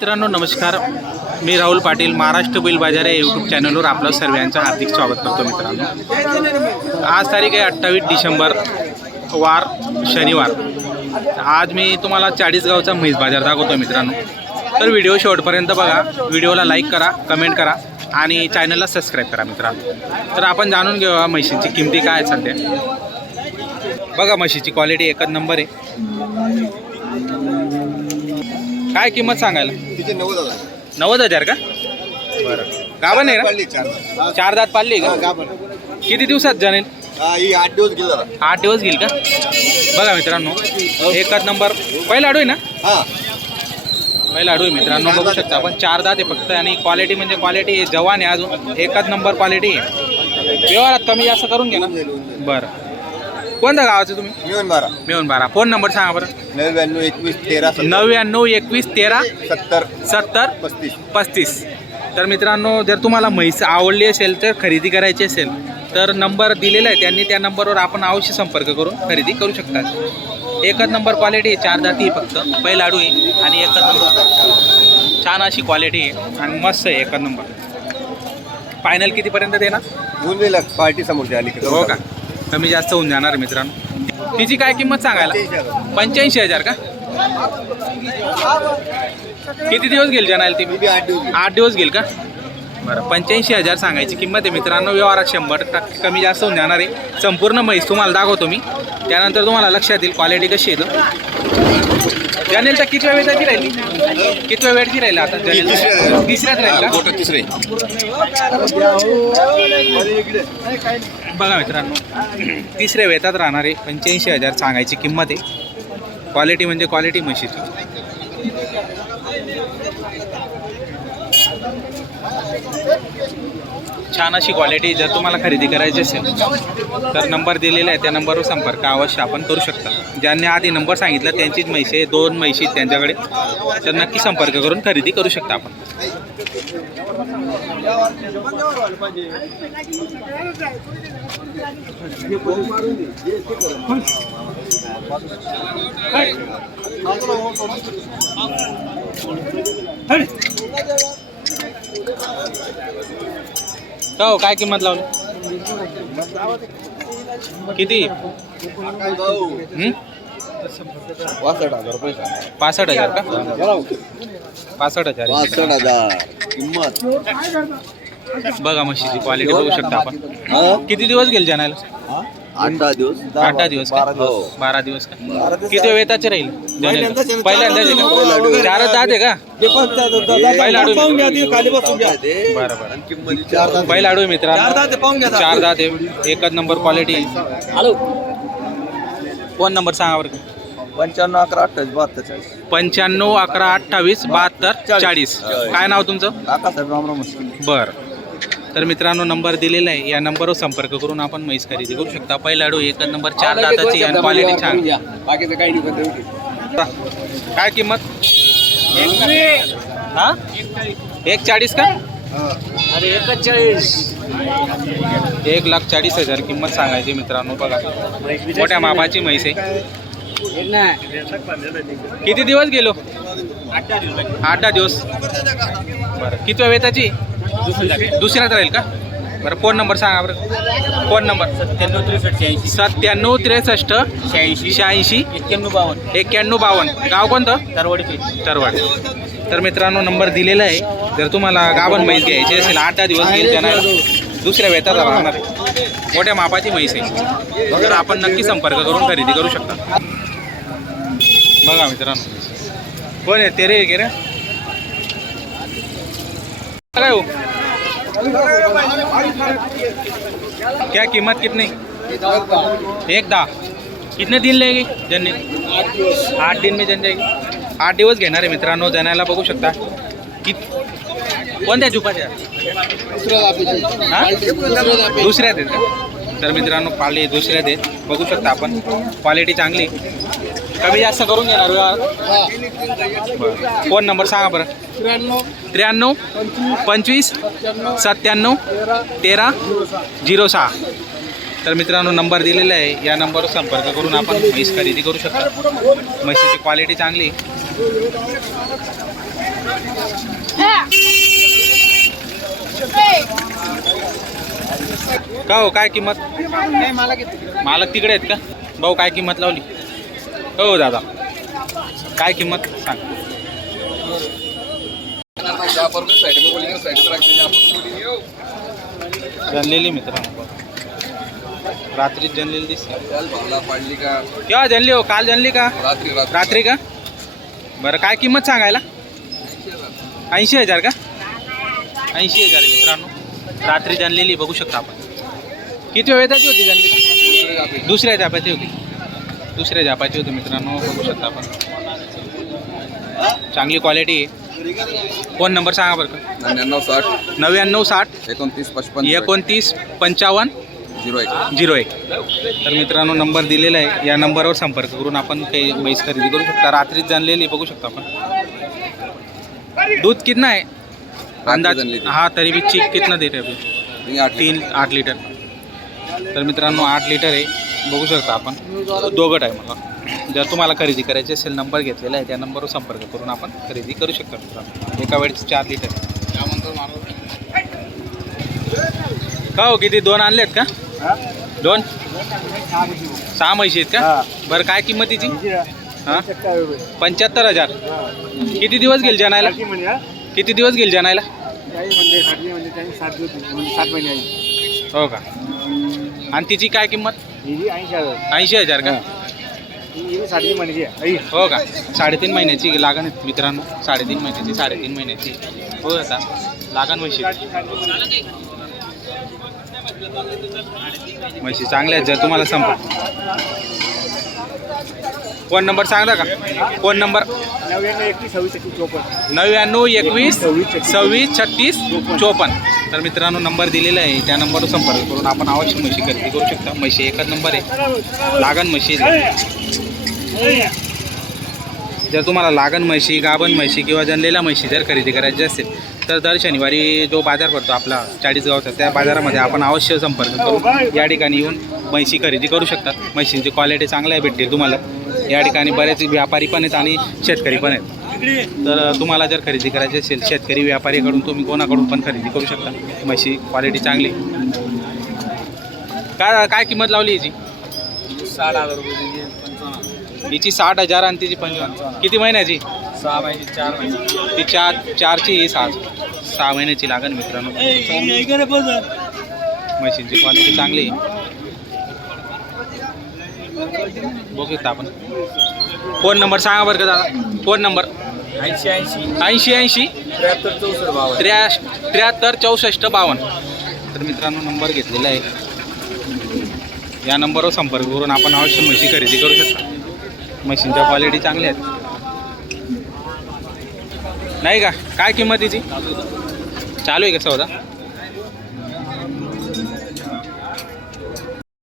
मित्रांनो नमस्कार. मी राहुल पाटील महाराष्ट्र बैल बाजार या यूट्यूब चॅनलवर आपलं सर्वांचं हार्दिक स्वागत करतो मित्रांनो. आज तारीख आहे अठ्ठावीस डिसेंबर वार शनिवार. आज मी तुम्हाला चाळीसगावचा म्हैस बाजार दाखवतो मित्रांनो. तर व्हिडिओ शेवटपर्यंत बघा. व्हिडिओला लाईक करा कमेंट करा आणि चॅनलला सबस्क्राईब करा मित्रांनो. तर आपण जाणून घेऊया म्हशींची किमती काय आहे सध्या. बघा म्हशीची क्वालिटी एकच नंबर आहे. काय किंमत सांगायला? तिचे नव्वद हजार. नव्वद हजार का? बरं. गाभण आहे पाळली चार ना चार दात पाळली हा, का गाभण. किती दिवसात जाणेल हा, ही आठ दिवस गेला. आठ दिवस घेईल का? बघा मित्रांनो एकच नंबर. पहिला आडू आहे ना? हा. पहिला आडू आहे मित्रांनो बघू शकता आपण. चार दात आहे फक्त आणि क्वालिटी म्हणजे क्वालिटी जवान आहे अजून. एकच नंबर क्वालिटी आहे. व्यवहारात कमी जास्त करून घ्या ना. होऊन जाईल, होऊन जाईल. बरं. कोणत्या गावाचं तुम्ही? मिळून बारा मिळून बारा फोन नंबर सांगा बरं. नव्याण्णव एकवीस तेरा सत्तर. नव्याण्णव एकवीस तेरा सत्तर. सत्तर पस्तीस. पस्तीस. तर मित्रांनो जर तुम्हाला म्हैस आवडली असेल तर खरेदी करायची असेल तर नंबर दिलेला आहे. त्यांनी त्या नंबरवर आपण अवश्य संपर्क करून खरेदी करू शकता एकच नंबर क्वालिटी आहे. चार जाती आहे फक्त. पहिला आडू आहे आणि एकच नंबर छान अशी क्वालिटी आहे आणि मस्त आहे एकच नंबर. फायनल कितीपर्यंत देणार? जाईल पार्टी आली की हो का? कमी जास्त होऊन जाणार आहे मित्रांनो. तिची काय किंमत सांगायला? पंच्याऐंशी हजार का? किती दिवस घेईल जनायला ती? आठ दिवस घेईल. का? बरं पंच्याऐंशी हजार सांगायची किंमत आहे मित्रांनो. व्यवहारात शंभर टक्के कमी जास्त होऊन जाणार आहे. संपूर्ण म्हैस तुम्हाला दाखवतो मी. त्यानंतर तुम्हाला लक्षात येईल क्वालिटी कशी येतं जनेलचा कितव्या वेळाची राहिली? कितव्या वेळची राहिली आता. जनेल तिसऱ्याच राहील का? बोटं तिसरे. बघा मित्रांनो तिसऱ्या वेतात राहणारे पंच्याऐंशी हजार सांगायची किंमत आहे. क्वालिटी म्हणजे क्वालिटी म्हशीची. छान अशी क्वालिटी जर तुम्हाला खरेदी करायची असेल तर नंबर दिलेला आहे त्या नंबरवर संपर्क अवश्य आपण करू शकता. ज्यांनी आधी नंबर सांगितला त्यांचीच मैसे दोन म्हैशी त्यांच्याकडे तर नक्की संपर्क करून खरेदी करू शकता आपण. हो काय किंमत लावली? किती? हं? पासष्ट हजार रुपये सांगा. पासष्ट हजार का? पासष्ट हजार. पासष्ट हजार. किंमत. बघा म्हशीची क्वालिटी बघू शकता आपण. हा? किती दिवस गेले जाण्याला? आठ दहा दिवस आठ दहा दिवस का? बारा दिवस. हो. बारा दिवस का? बारा दिवस किती वेताचे राहील? पहिल्यांदाच आहे. पहिल्यांदाच आहे का चारच दात आहे का? पहिला आडू बरं बरं. किंमत चार दहा पहिला आडू आहे मित्रांनो चार दात आहे एकच number quality. Hello. Phone number सांगा बरं पंच्याण्णव अकरा अठ्ठावीस बहात्तर चाळीस. पंच्याण्णव अकरा अठ्ठावीस बहात्तर चाळीस. काय नाव तुमचं? काकासाहेब रामराम बरं. तर मित्रांनो नंबर दिलेला आहे. या नंबरवर संपर्क करून आपण म्हैस खरेदी करू शकता. पहिला आडू एकच नंबर चार दाताची आणि क्वालिटी छान. बाकीचं काही नाही काय किंमत? हा? एक चाळीस का? अरे एकच चाळीस एक लाख चाळीस हजार किंमत सांगायची मित्रांनो बघा. मोठ्या मापाची म्हैस आहे. किती दिवस गेलो? आठ दहा दिवस. बरं किती वेताची दुसऱ्यात राहील का? बरं फोन नंबर सांगा बरं. Phone number. सत्त्याण्णव त्रेसष्ट शहाऐंशी. सत्त्याण्णव त्रेसष्ट शहाऐंशी. शहाऐंशी एक्क्याण्णव बावन्न. एक्क्याण्णव बावन्न. गाव कोणतं? तरवडीचे तरवाड. तर मित्रांनो नंबर दिलेला आहे. जर तुम्हाला गाभण म्हैस घ्यायची असेल आठ दहा दिवस घेईल त्यांना दुसऱ्या वेतात राहणार आहे. मोठ्या मापाची म्हैस आहे. तर आपण नक्की संपर्क करून खरेदी करू शकता. बघा मित्रांनो. कोण आहे? तेरे गे रे? काय हो. क्या कीमत कितनी? एक दहा कितने दिन लेगी जर्नी? आठ दिन में जन जाएगी। आठ दिवस घेणार आहे मित्रांनो जनायला बघू शकता. कित कोणत्या झुपाच्या हा? दुसऱ्या आहेत तर मित्रांनो पाले दुसऱ्या देत. बघू शकता आपण. क्वालिटी चांगली. कमी जास्त करून घेणार बरं फोन नंबर सांगा बरं. त्र्याण्णव पंचवीस सत्त्याण्णव तेरा झिरो सहा. तर मित्रांनो नंबर दिलेला आहे. या नंबरवर संपर्क करून आपण म्हैस खरेदी करू शकता. म्हशीची क्वालिटी चांगली. आहे. का हो काय किंमत? मालक तिकडे आहेत का? भाऊ काय किंमत लावली? हो दादा. काय किंमत सांग. जनलेली मित्रांनो रात्री जनलेली पाडली का केव्हा जनली हो काल जनली का? रात्री रात्री का? बरं काय किंमत सांगायला? ऐंशी हजार का? ऐंशी हजार मित्रांनो. रात्री जनलेली बघू शकता आपण. किती वेळेची होती जनली? दुसऱ्या ताब्यात होती. दुसऱ्या जापाची होती मित्रांनो बघू शकता आपण. चांगली क्वालिटी आहे फोन नंबर सांगा बरं का? नव्याण्णव साठ. नव्याण्णव साठ. एकोणतीस पचपन्न एकोणतीस पंचावन्न झिरो एक. झिरो एक. तर मित्रांनो नंबर दिलेला आहे. या नंबरवर संपर्क करून आपण काही म्हैस खरेदी करू शकता. रात्रीच जाणलेली बघू शकता आपण. दूध कितना आहे? अंदाज. हा तरी भी चीक कितना देते तीन आठ लिटर. तर मित्रांनो आठ लिटर आहे. बघू शकता आपण. दोघं आहे मला जर तुम्हाला खरेदी करायची असेल नंबर घेतलेला आहे त्या नंबरवर संपर्क करून आपण खरेदी करू शकता. मित्रांनो एका वेळेस चार लिटर का हो किती? दोन आणलेत का? दोन? सहा म्हशी आहेत का? बरं काय किंमतीची हां? पंच्याहत्तर हजार. किती दिवस गेल जनायला किती दिवस गेल जनायला हो का? आणि तिची काय किंमत? ऐंशी हजार. का? हो. का? साडेतीन महिन्याची लागण आहे मित्रांनो. साडेतीन महिन्याची साडेतीन महिन्याची. हो आता. लागण म्हशी. म्हशी चांगल्या आहेत जर तुम्हाला संप फोन नंबर सांगता का? Phone number? नव्याण्णव एकवीस सव्वीस छत्तीस चोपन्न. तर मित्रांनो नंबर दिलेला आहे. त्या नंबरवर संपर्क करून आपण अवश्य म्हशी खरेदी करू शकता. म्हशी एकच नंबर आहे. लागण म्हशी जर तुम्हाला लागण म्हशी गाभण म्हशी किंवा जनलेल्या म्हशी जर खरेदी करायची असेल तर दर शनिवारी जो बाजार भरतो आपला चाळीसगावचा त्या बाजारामध्ये आपण अवश्य संपर्क करू या ठिकाणी येऊन म्हशी खरेदी करू शकतात म्हशींची क्वालिटी चांगल्या भेटतील तुम्हाला. या ठिकाणी बरेच व्यापारी पण आहेत आणि शेतकरी पण आहेत. तर तुम्हाला जर खरेदी करायची असेल शेतकरी व्यापारीकडून तुम्ही कोणाकडून पण खरेदी करू शकता. म्हशी क्वालिटी चांगली. काय काय किंमत लावली याची? साठ हजार रुपये हिची साठ हजार आणि तिची पंचावन्न. किती महिन्याची? सहा महिने चार महिने. ती चार चारची ही सहा सहा महिन्याची लागण मित्रांनो. मशीनची क्वालिटी चांगली आहे. बघू शकता आपण. फोन नंबर सांगा बरं का दादा. Phone number. ऐंशी ऐंशी. ऐंशी ऐंशी. त्र्याहत्तर चौसष्ट बावन्न. त्र्या त्र्याहत्तर चौसष्ट बावन्न. तर मित्रांनो नंबर घेतलेला आहे. या नंबरवर संपर्क करून आपण अवश्य म्हशी खरेदी करू शकता. मशीनच्या क्वालिटी चांगल्या आहेत. नाही का? काय किंमत तिची चालू आहे का सौदा?